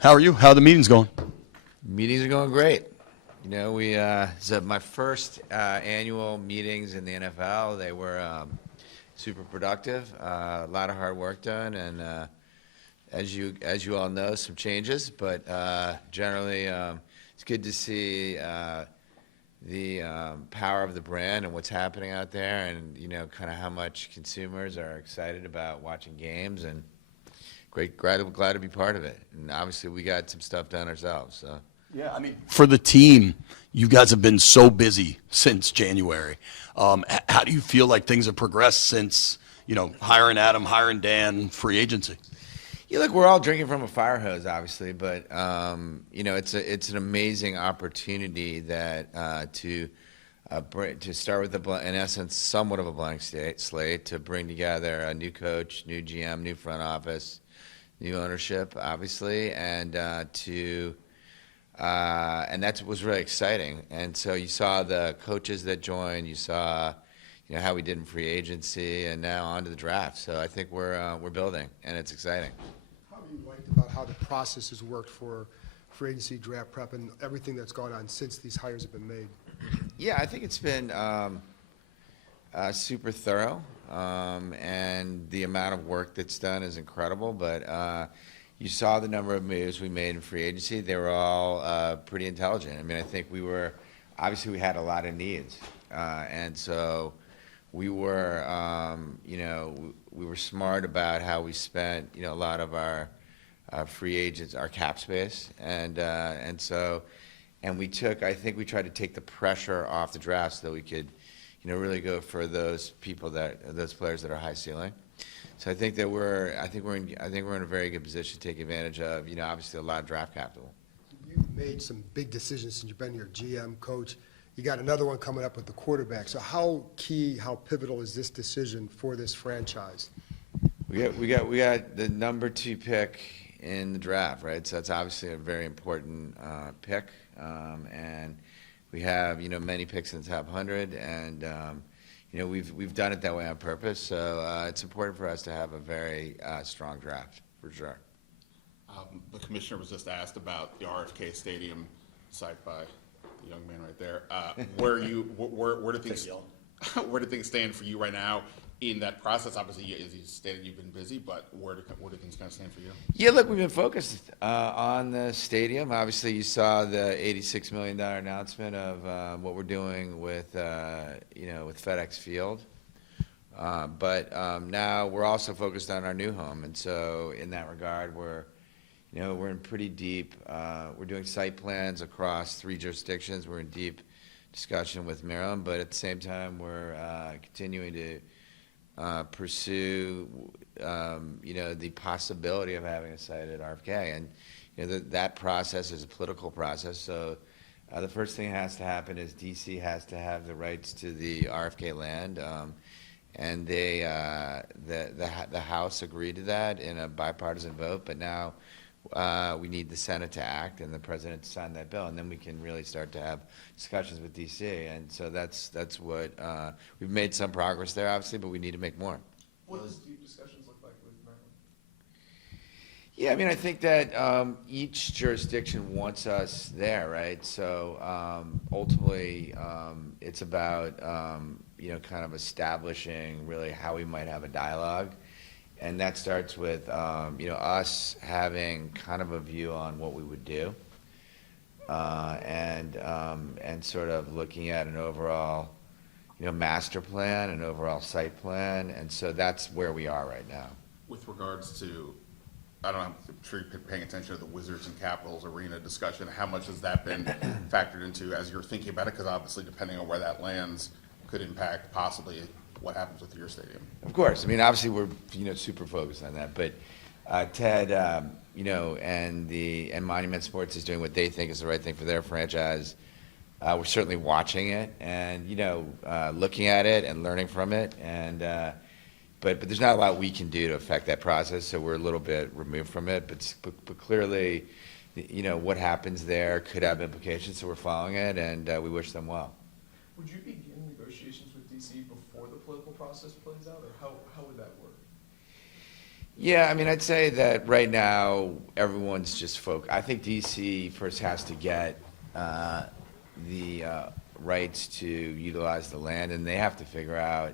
How are you? How are the meetings going? Meetings are going great. You know, it's my first annual meetings in the NFL. They were super productive, a lot of hard work done, and as you all know, some changes. But generally, it's good to see the power of the brand and what's happening out there, and kind of how much consumers are excited about watching games. And glad to be part of it. And obviously, we got some stuff done ourselves. So. Yeah, I mean, for the team, you guys have been so busy since January. How do you feel like things have progressed since, hiring Adam, hiring Dan, free agency? Yeah, look, we're all drinking from a fire hose, obviously, but it's an amazing opportunity that to start with in essence, somewhat of a blank slate, to bring together a new coach, new GM, new front office, new ownership, obviously, and that was really exciting. And so you saw the coaches that joined, you saw, how we did in free agency, and now on to the draft. So I think we're building, and it's exciting. How have you liked about how the process has worked for free agency, draft prep, and everything that's gone on since these hires have been made? Yeah, I think it's been super thorough, and the amount of work that's done is incredible. But you saw the number of moves we made in free agency. They were all pretty intelligent. I mean, I think we had a lot of needs, and so we were, we were smart about how we spent, a lot of our free agents, our cap space, and we tried to take the pressure off the draft so that we could, really go for those players that are high ceiling. So I think we're in a very good position to take advantage of, obviously a lot of draft capital. You've made some big decisions since you've been here, GM, coach. You got another one coming up with the quarterback. So how pivotal is this decision for this franchise? We got the number 2 pick in the draft, right? So that's obviously a very important pick, and we have many picks in the top 100, and we've done it that way on purpose. So it's important for us to have a very strong draft for sure. The commissioner was just asked about the RFK Stadium site by the young man right there. Where do things where do things stand for you right now in that process? Obviously, as you stated, you've been busy, but where do things kind of stand for you? Yeah, look, we've been focused on the stadium. Obviously, you saw the $86 million announcement of what we're doing with with FedEx Field. But now we're also focused on our new home, and so in that regard, we're in pretty deep. We're doing site plans across 3 jurisdictions. We're in deep discussion with Maryland, but at the same time, we're continuing to pursue, the possibility of having a site at RFK, and that process is a political process. So the first thing that has to happen is DC has to have the rights to the RFK land, and the House agreed to that in a bipartisan vote. But now we need the Senate to act and the president to sign that bill, and then we can really start to have discussions with DC. And so that's what we've made some progress there, obviously, but we need to make more. What does deep discussions look like with Maryland? Yeah, I mean, I think that each jurisdiction wants us there, right? So ultimately, it's about kind of establishing really how we might have a dialogue. And that starts with, us having kind of a view on what we would do, and sort of looking at an overall, master plan, an overall site plan, and so that's where we are right now. With regards to, I don't know, I'm sure you're paying attention to the Wizards and Capitals arena discussion. How much has that been factored into as you're thinking about it? Because obviously, depending on where that lands, could impact possibly what happens with your stadium. Of course. I mean, obviously, we're super focused on that. But Ted, and Monument Sports is doing what they think is the right thing for their franchise. We're certainly watching it and looking at it and learning from it. And but there's not a lot we can do to affect that process. So we're a little bit removed from it. But clearly, what happens there could have implications. So we're following it, and we wish them well. Would you begin negotiations with DC before the political process plays out, or how would that work? Yeah, I mean, I'd say that right now, everyone's just I think DC first has to get the rights to utilize the land, and they have to figure out,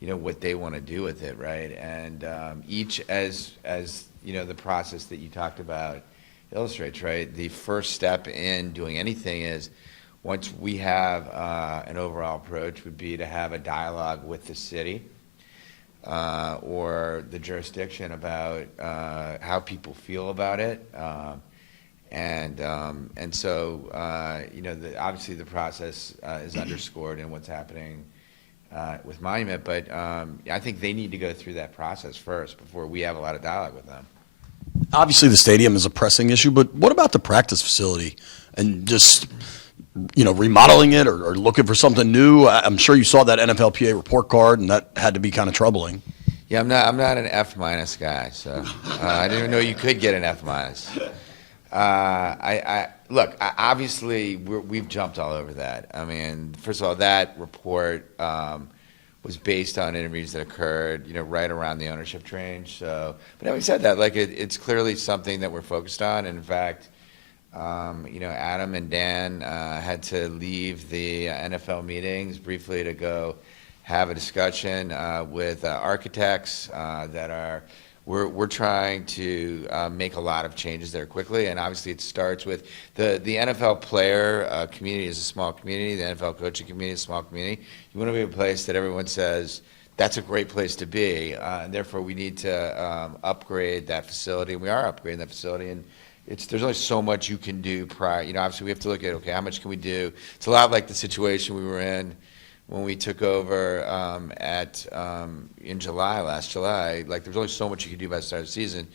what they want to do with it, right? And each, as the process that you talked about illustrates, right? The first step in doing anything is, once we have an overall approach, would be to have a dialogue with the city or the jurisdiction about how people feel about it. And so, obviously the process is underscored in what's happening with Monument, but I think they need to go through that process first before we have a lot of dialogue with them. Obviously, the stadium is a pressing issue, but what about the practice facility and just, remodeling it or looking for something new? I'm sure you saw that NFLPA report card, and that had to be kind of troubling. Yeah, I'm not an F- guy, so I didn't even know you could get an F-. Look, obviously we've jumped all over that. I mean, first of all, that report was based on interviews that occurred, right around the ownership change. So, but having said that, it's clearly something that we're focused on. And in fact, Adam and Dan had to leave the NFL meetings briefly to go have a discussion with architects that are. We're trying to make a lot of changes there quickly, and obviously it starts with the NFL player community is a small community, the NFL coaching community is a small community. You want to be a place that everyone says, that's a great place to be, and therefore we need to upgrade that facility, and we are upgrading that facility, and there's only so much you can do prior. Obviously we have to look at, okay, how much can we do? It's a lot like the situation we were in when we took over in last July. There's only so much you can do by the start of the season.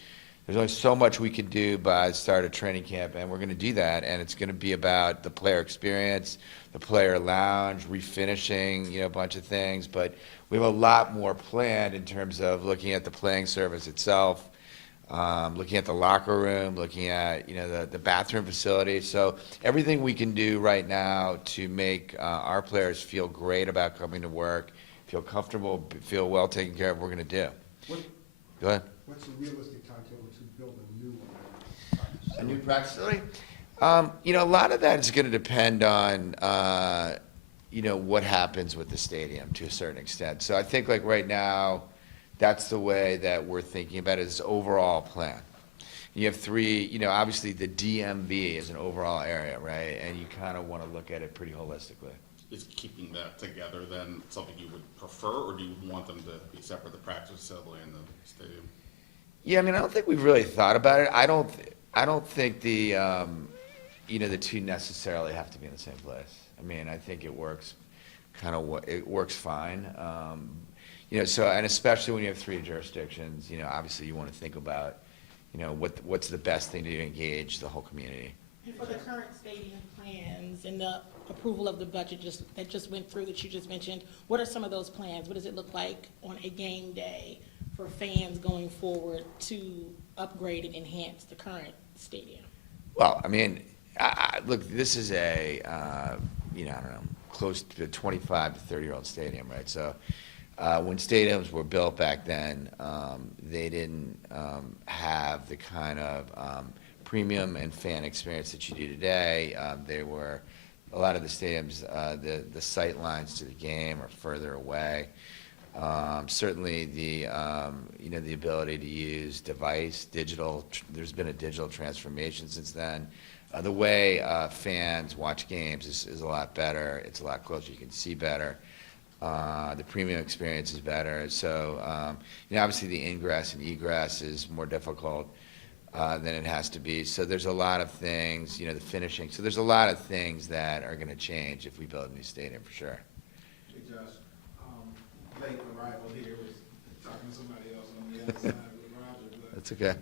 There's only so much we can do by the start of training camp, and we're going to do that, and it's going to be about the player experience, the player lounge, refinishing, a bunch of things, but we have a lot more planned in terms of looking at the playing service itself, looking at the locker room, looking at the bathroom facility. So everything we can do right now to make our players feel great about coming to work, feel comfortable, feel well taken care of, we're going to do. Go ahead. What's the realistic timetable to build a new one? A new practice facility? A lot of that is going to depend on what happens with the stadium to a certain extent. So I think right now, that's the way that we're thinking about it, is overall plan. You have three, obviously the DMV is an overall area, right? And you kind of want to look at it pretty holistically. Is keeping that together then something you would prefer, or do you want them to be separate, the practice facility and the stadium? Yeah, I mean, I don't think we've really thought about it. I don't think the the two necessarily have to be in the same place. I mean, I think it works it works fine. So, and especially when you have three jurisdictions, obviously you want to think about, what's the best thing to engage the whole community. And for the current stadium plans and the approval of the budget that just went through that you just mentioned, what are some of those plans? What does it look like on a game day for fans going forward to upgrade and enhance the current stadium? Well, I mean, look, this is I don't know, close to a 25 to 30-year-old stadium, right? So when stadiums were built back then, they didn't have the kind of premium and fan experience that you do today. A lot of the stadiums, the sight lines to the game are further away. Certainly the ability to use digital, there's been a digital transformation since then. The way fans watch games is a lot better. It's a lot closer. You can see better. The premium experience is better. So, obviously the ingress and egress is more difficult than it has to be. So there's a lot of things, the finishing. So there's a lot of things that are going to change if we build a new stadium for sure. Hey, Josh, late arrival here, was talking to somebody else on the other side with Roger. But, That's okay.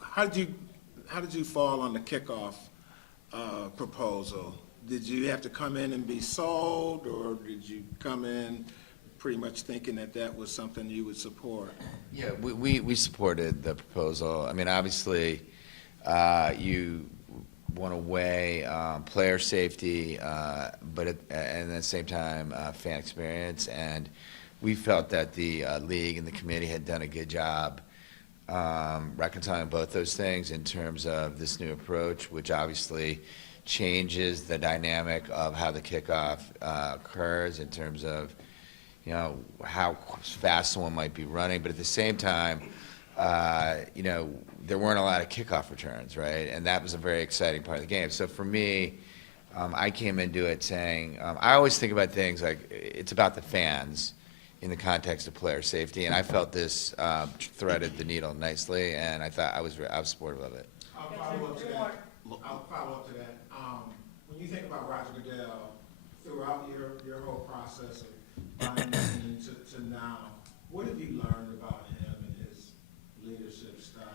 how did you fall on the kickoff proposal? Did you have to come in and be sold, or did you come in pretty much thinking that was something you would support? Yeah, we supported the proposal. I mean, obviously, you want to weigh player safety, but and at the same time, fan experience. And we felt that the league and the committee had done a good job reconciling both those things in terms of this new approach, which obviously changes the dynamic of how the kickoff occurs in terms of, you know, how fast someone might be running. But at the same time, you know, there weren't a lot of kickoff returns, right? And that was a very exciting part of the game. So for me, I came into it saying, I always think about things like it's about the fans in the context of player safety, and I felt this threaded the needle nicely, and I thought I was supportive of it. I'll follow up to that. When you think about Roger Goodell, throughout your whole process of buying the team to now, what have you learned about him and his leadership style?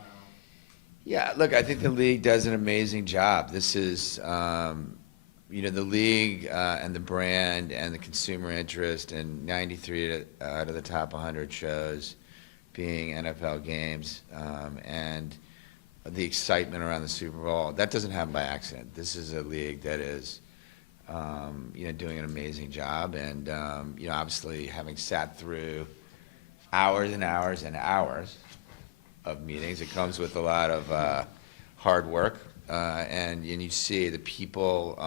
Yeah, look, I think the league does an amazing job. This is, you know, the league and the brand and the consumer interest and 93 out of the top 100 shows being NFL games and the excitement around the Super Bowl. That doesn't happen by accident. This is a league that is, you know, doing an amazing job. And, you know, obviously having sat through hours and hours and hours of meetings, it comes with a lot of hard work. And you see the people,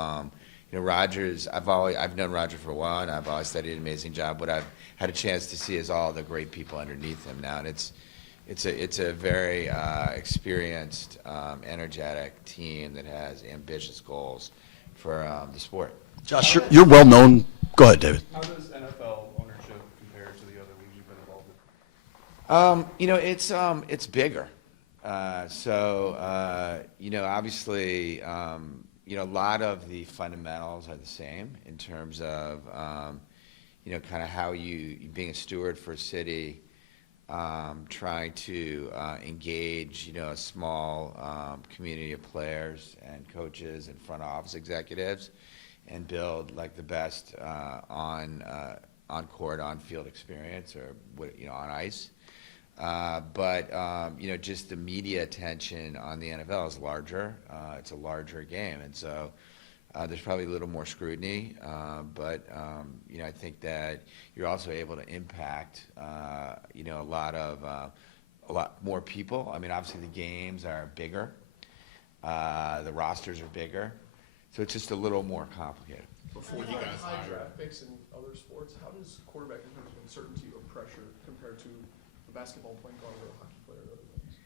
you know, Rogers, I've known Roger for a while, and I've always said he did an amazing job. What I've had a chance to see is all the great people underneath him now, and it's a very experienced, energetic team that has ambitious goals for the sport. Josh, you're well known. Go ahead, David. How does NFL ownership compare to the other leagues you've been involved in? You know, it's bigger. You know, obviously, you know, a lot of the fundamentals are the same in terms of, you know, kind of how you being a steward for a city, trying to engage, you know, a small community of players and coaches and front office executives, and build like the best on court, on field experience, or you know, on ice. You know, just the media attention on the NFL is larger. It's a larger game, and so there's probably a little more scrutiny. You know, I think that you're also able to impact, you know, a lot more people. I mean, obviously the games are bigger, the rosters are bigger, so it's just a little more complicated. Before you Like guys high hired, draft picks in other sports, how does quarterback in terms of uncertainty or pressure compare to a basketball point guard or a hockey player or other things?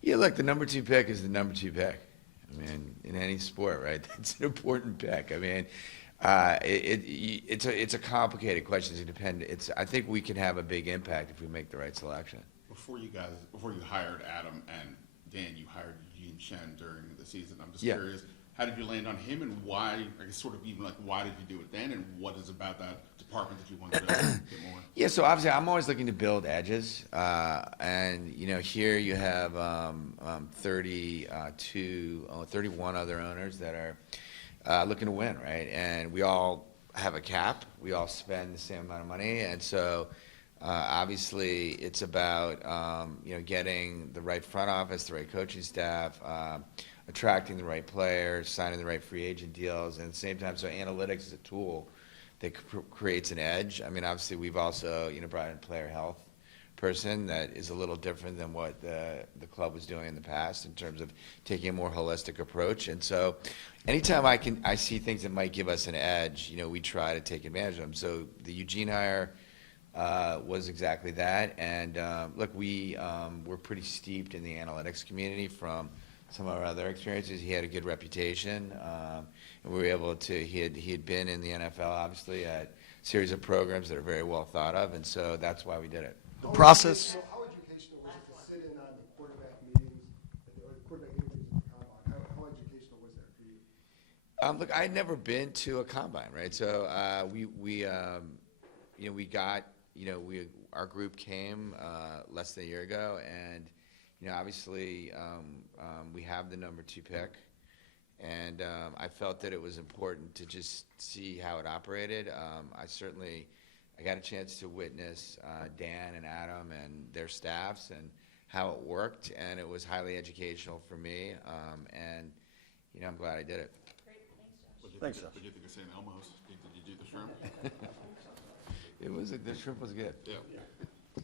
Yeah, look, the number 2 pick is the number 2 pick. I mean, in any sport, right? It's an important pick. I mean, it's a complicated question. I think we can have a big impact if we make the right selection. before you hired Adam and Dan, you hired Eugene Chen during the season. I'm just Yeah. curious, how did you land on him, and why? I guess sort of even like why did you do it then, and what is about that department that you wanted to get more? Yeah, so obviously I'm always looking to build edges, and you know, here you have 31 other owners that are looking to win, right? And we all have a cap. We all spend the same amount of money, and so obviously it's about you know, getting the right front office, the right coaching staff, attracting the right players, signing the right free agent deals, and at the same time, so analytics is a tool that creates an edge. I mean, obviously we've also, you know, brought in a player health person that is a little different than what the club was doing in the past in terms of taking a more holistic approach. And so anytime I see things that might give us an edge, you know, we try to take advantage of them. So the Eugene hire was exactly that. And look, we're pretty steeped in the analytics community from some of our other experiences. He had a good reputation, and we were able to. He had been in the NFL, obviously, at a series of programs that are very well thought of, and so that's why we did it. The process. How educational was it to sit in on the quarterback meetings, or the quarterback interviews at the combine? How educational was that for you? Look, I had never been to a combine, right? So you know, we got, you know, our group came less than a year ago, and you know, obviously we have the number 2 pick, and I felt that it was important to just see how it operated. I got a chance to witness Dan and Adam and their staffs and how it worked, and it was highly educational for me, and you know, I'm glad I did it. Thanks, Josh. What do you think of St. Elmo's? Did you do the shrimp? It was, the trip was good. Yeah.